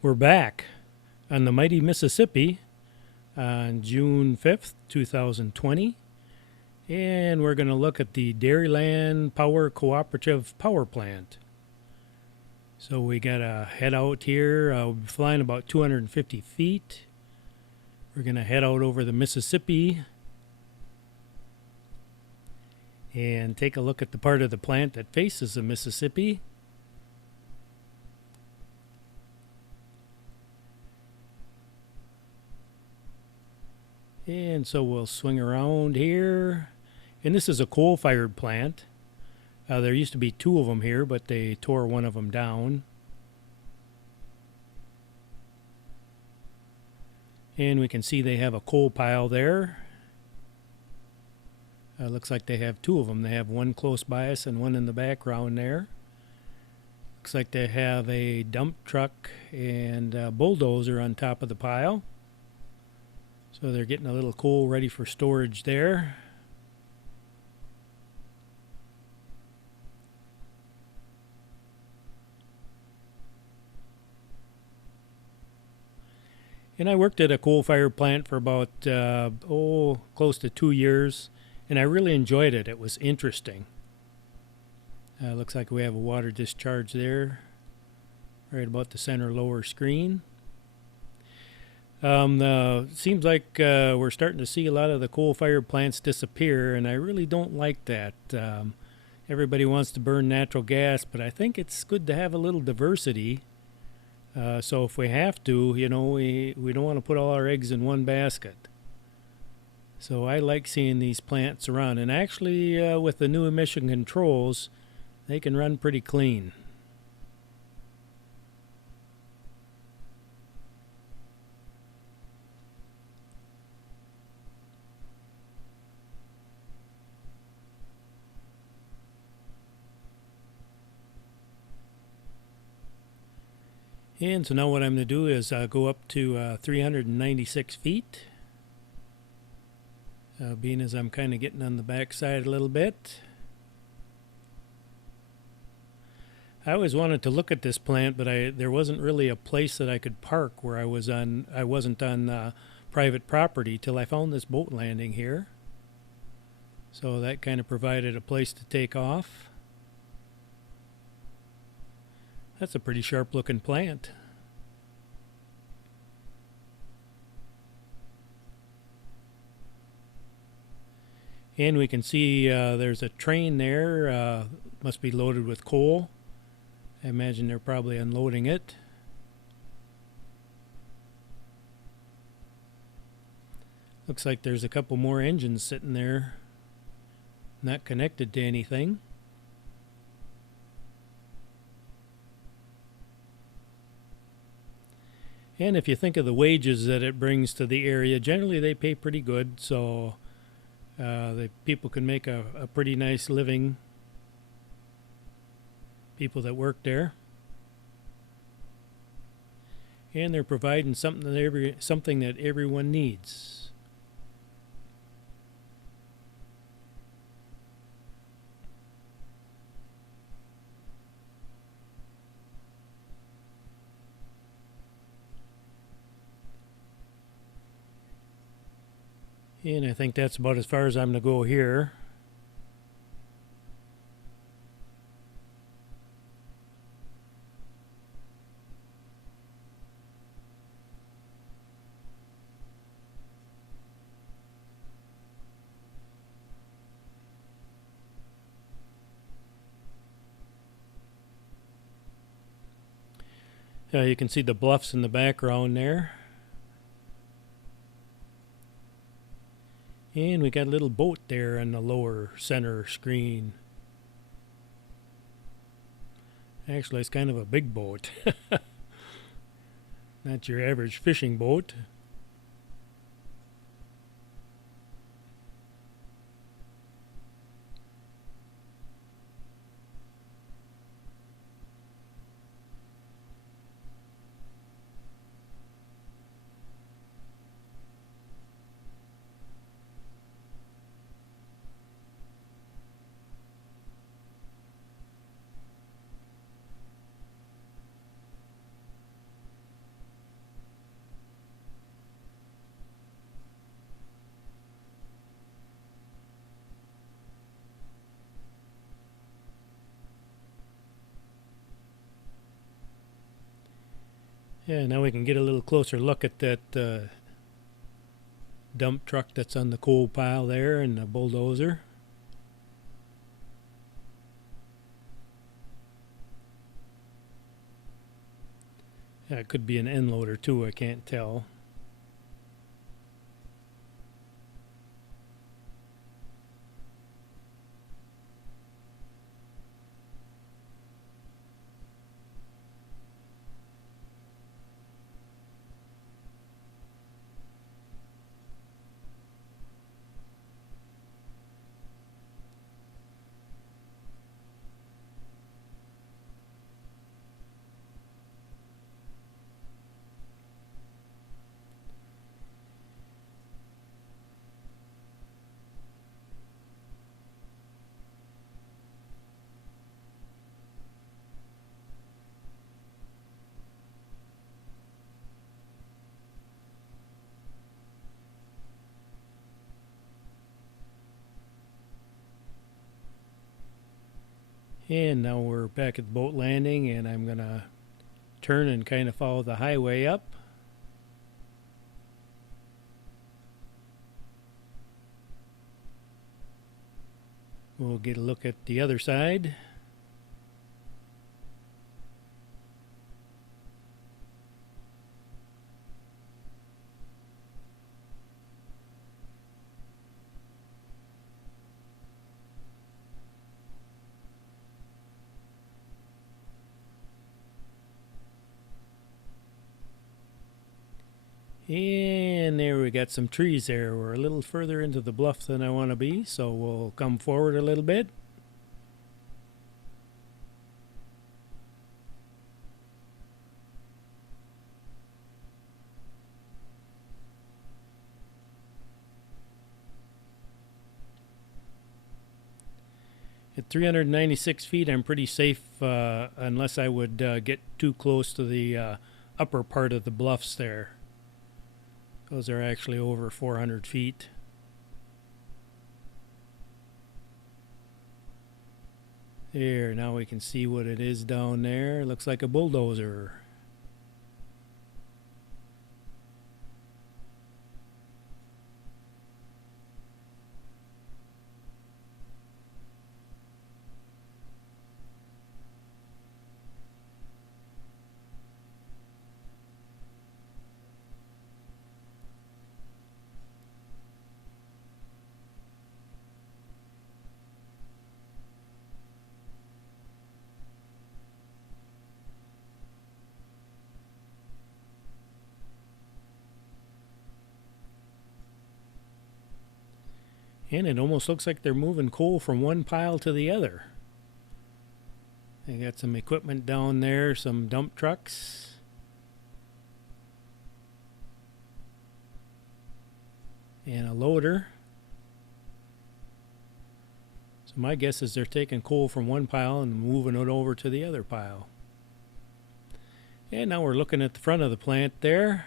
We're back on the mighty Mississippi on June 5th, 2020, and we're going to look at the Dairyland Power CoOperative power plant. So we got to head out here. We'll be flying about 250 feet. We're going to head out over the Mississippi and take a look at the part of the plant that faces the Mississippi. And so we'll swing around here. And this is a coal-fired plant. There used to be two of them here, but they tore one of them down. And we can see they have a coal pile there. Looks like they have two of them. They have one close by us and one in the background there. Looks like they have a dump truck and a bulldozer on top of the pile. So they're getting a little coal ready for storage there. And I worked at a coal-fired plant for about, close to 2 years, and I really enjoyed it. It was interesting. Looks like we have a water discharge there, right about the center lower screen. Seems like we're starting to see a lot of the coal-fired plants disappear, and I really don't like that. Everybody wants to burn natural gas, but I think it's good to have a little diversity. So if we have to, we don't want to put all our eggs in one basket. So I like seeing these plants run, and actually with the new emission controls, they can run pretty clean. And so now what I'm going to do is go up to 396 feet. Being as I'm kind of getting on the back side a little bit. I always wanted to look at this plant, but there wasn't really a place that I could park where I wasn't on private property till I found this boat landing here. So that kind of provided a place to take off. That's a pretty sharp looking plant. And we can see there's a train there, must be loaded with coal. I imagine they're probably unloading it. Looks like there's a couple more engines sitting there, not connected to anything. And if you think of the wages that it brings to the area, generally they pay pretty good, so the people can make a pretty nice living, people that work there. And they're providing something that everyone needs. And I think that's about as far as I'm going to go here. You can see the bluffs in the background there. And we got a little boat there in the lower center screen. Actually, it's kind of a big boat. Not your average fishing boat. Yeah, now we can get a little closer look at that dump truck that's on the coal pile there and the bulldozer. Yeah, it could be an end loader too, I can't tell. And now we're back at the boat landing, and I'm gonna turn and kind of follow the highway up. We'll get a look at the other side. And there we got some trees there. We're a little further into the bluff than I want to be, so we'll come forward a little bit. At 396 feet, I'm pretty safe unless I would get too close to the upper part of the bluffs there. Those are actually over 400 feet. There, now we can see what it is down there. Looks like a bulldozer. And it almost looks like they're moving coal from one pile to the other. They got some equipment down there, some dump trucks. And a loader. So my guess is they're taking coal from one pile and moving it over to the other pile. And now we're looking at the front of the plant there.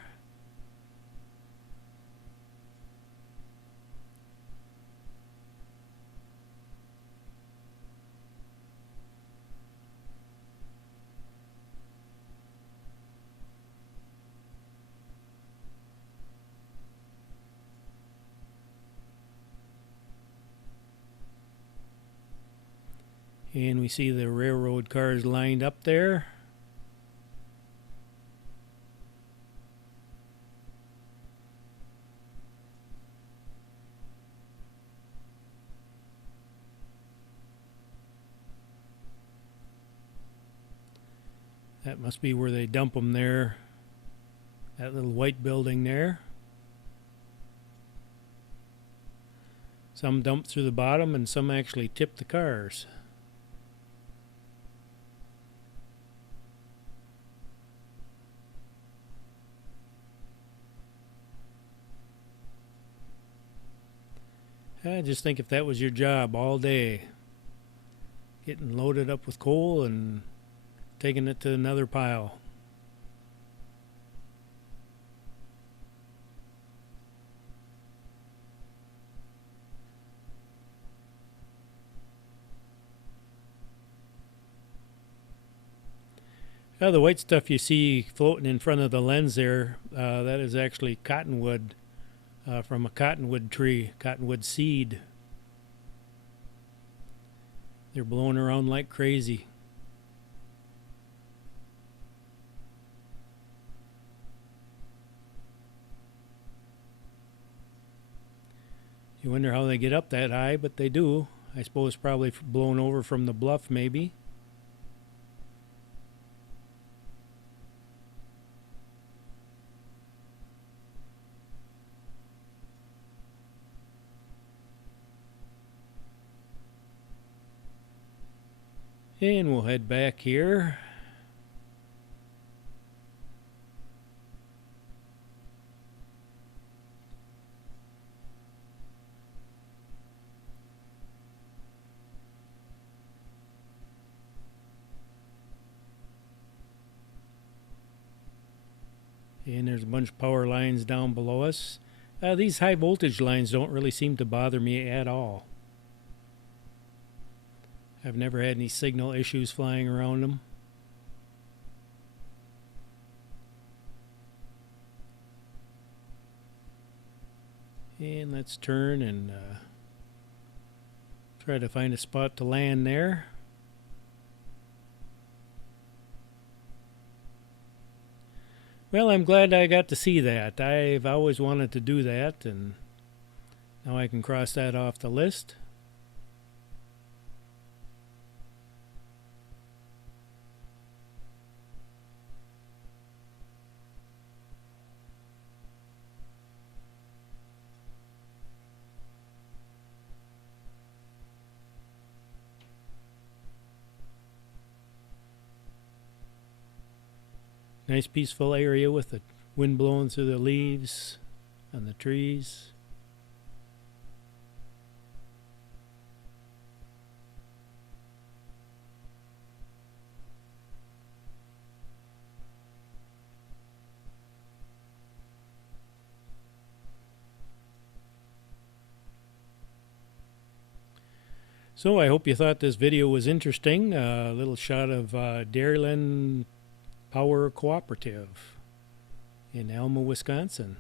And we see the railroad cars lined up there. That must be where they dump them there. That little white building there. Some dump through the bottom and some actually tip the cars. I just think if that was your job all day, getting loaded up with coal and taking it to another pile. The white stuff you see floating in front of the lens there, that is actually cottonwood from a cottonwood tree, cottonwood seed. They're blowing around like crazy. You wonder how they get up that high, but they do. I suppose probably blown over from the bluff, maybe. And we'll head back here. And there's a bunch of power lines down below us. These high voltage lines don't really seem to bother me at all. I've never had any signal issues flying around them. And let's turn and try to find a spot to land there. Well, I'm glad I got to see that. I've always wanted to do that, and now I can cross that off the list. Nice peaceful area with the wind blowing through the leaves on the trees. So I hope you thought this video was interesting. A little shot of Dairyland Power CoOperative in Alma, Wisconsin.